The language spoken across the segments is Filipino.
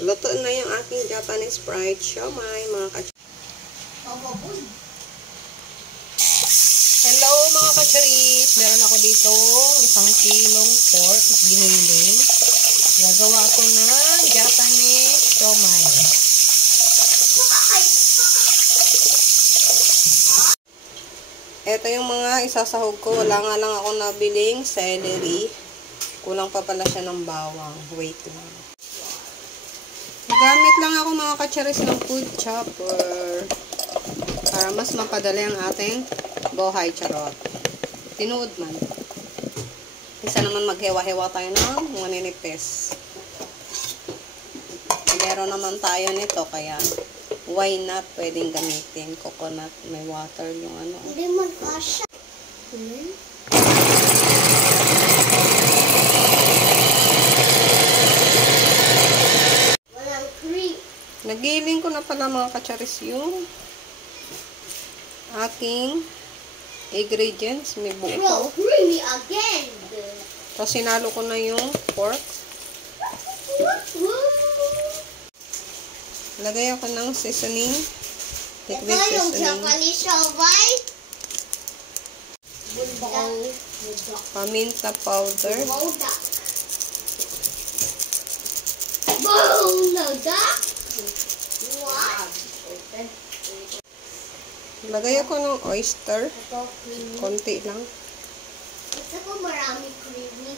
Luto na yung aking Japanese fried siomai, mga Hello mga kacharis! Meron ako dito 1 kilong pork giniling. Gagawa ko ng Japanese siomai. Ito yung mga isasahog ko. Wala nga lang ako nabiling celery. Kulang pa pala siya ng bawang. Wait lang. Gamit lang ako mga kacharis ng food chopper. Para mas mapadali ang ating buhay, charot. Tinuod man. Isa naman maghewa-hewa tayo ng maninipis. Meron naman tayo nito, kaya why not pwedeng gamitin. Coconut, may water yung ano. Hindi magkasya. Walang cream. Nagiling ko na pala mga kacharis yung aking ingredients. May buo ko. Creamy again. Tapos sinalo ko na yung pork. Lagay ako ng seasoning. Liquid Ito yung seasoning. Japanese siomai. Paminta powder. Buldak. What? Lagay ako ng oyster. Ito creamy. Konti lang. Gusto ko marami creamy.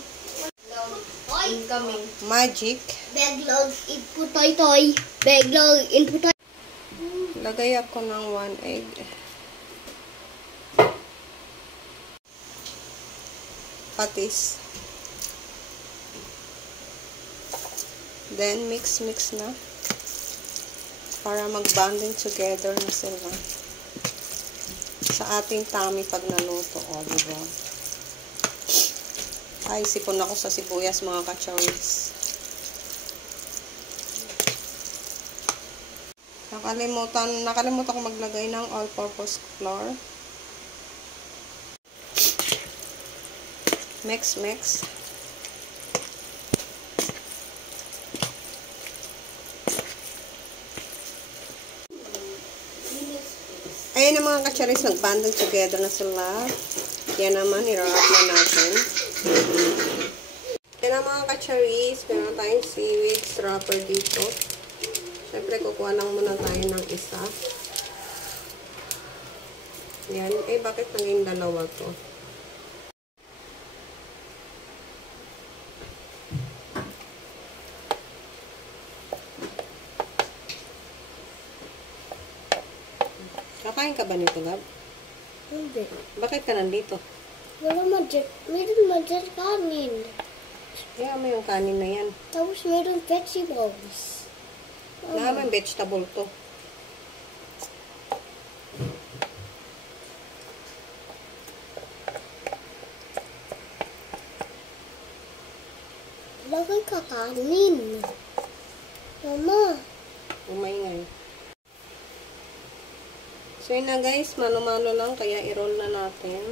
Toy. Incoming. Magic. Beglog inputoy-toy. Beglog inputoy. Lagay ako ng 1 egg. Patis. Then, mix na. Para mag-bonding together na sila. Sa ating tummy pag naluto. O, diba? Ay, sipon ako sa sibuyas, mga kacharis. Nakalimutan ko maglagay ng all-purpose flour. Mix. Ayan na mga kacharis, nag-bonding together na sila. Yan naman, i-wrap na natin. Yan na mga kacharis, meron tayong seaweed wrapper dito. Siyempre, kukuha lang muna tayo ng isa. Yan. Eh, bakit naging dalawa to? Kakain ka ba nito, Gab? Hindi. Bakit ka nandito? Meron madyan kanin. Kaya mo yung kanin na yan. Tapos meron vegetables. Naman vegetable to. Lagay ka kanin. Mama. Umaingay. So yun na guys, mano-mano lang, kaya i-roll na natin.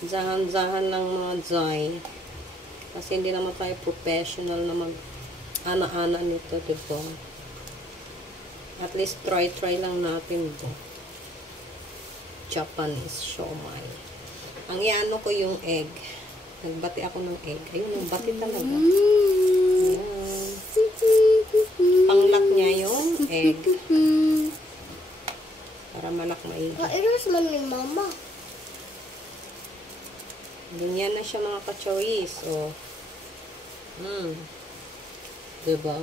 Zahan-zahan lang mga zay. Kasi hindi naman tayo professional na mag-ana-ana nito, diba? At least try lang natin ito. Japanese siomai. Ang iano ko yung egg. Nagbati ako ng egg. Ayun, nagbati talaga. Ayan. Panglak niya yung egg. Para malak maigi. Kairos man ni Mama. Ganyan na siya mga kachois. O. Diba?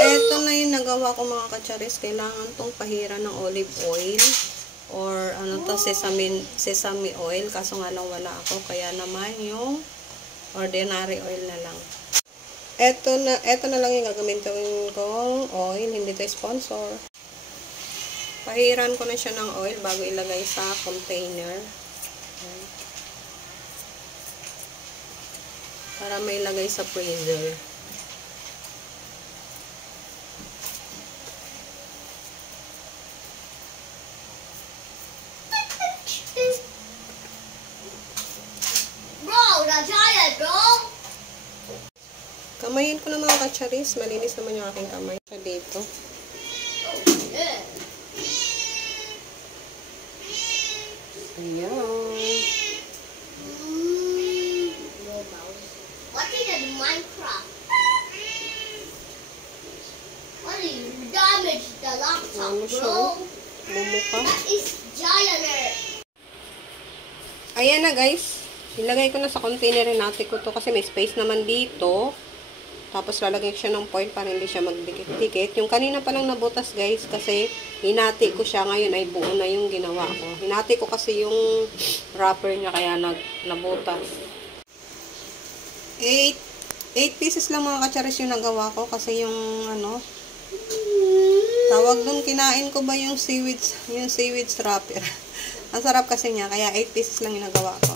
Ito na yung nagawa ko mga kacharis. Kailangan tong pahiran ng olive oil. Or ano to, sesame oil. Kaso nga lang wala ako. Kaya naman yung ordinary oil na lang. Ito na lang yung gagamitin kong oil. Hindi to sponsor. Pahiran ko na siya ng oil bago ilagay sa container. Para may ilagay sa freezer. Amayin ko na mga kacharis. Malinis naman yung aking kamay. Sa dito. Ayan. What is it, Minecraft? What do you damage the laptop, Ano siya? bro? Bumuka. That is giant earth. Ayan na guys. Ilagay ko na sa container natin ko to kasi may space naman dito. Tapos lalagay ko siya ng foil para hindi siya magdikit-dikit. Yung kanina pa lang nabutas guys kasi hinati ko siya. Ngayon ay buo na yung ginawa ko. Hinati ko kasi yung wrapper niya kaya nabutas. 8 pieces lang mga kacharis yung nagawa ko kasi yung ano tawag dun, kinain ko ba yung seaweed wrapper. Ang sarap kasi niya kaya 8 pieces lang yung nagawa ko.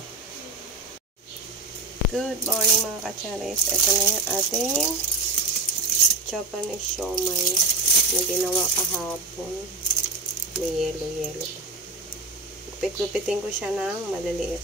Good morning mga kacharis. Ito na yung ating Japanese siomai na ginawa kahapon. May yellow. Gupit-gupitin ko siya ng maliliit.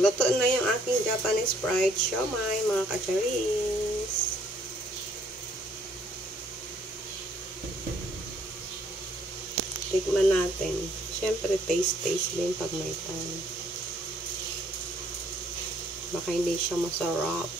Luto na yung aking Japanese fried siomai, mga kacharis. Tikman natin. Siyempre, taste din pag may time. Baka hindi siya masarap.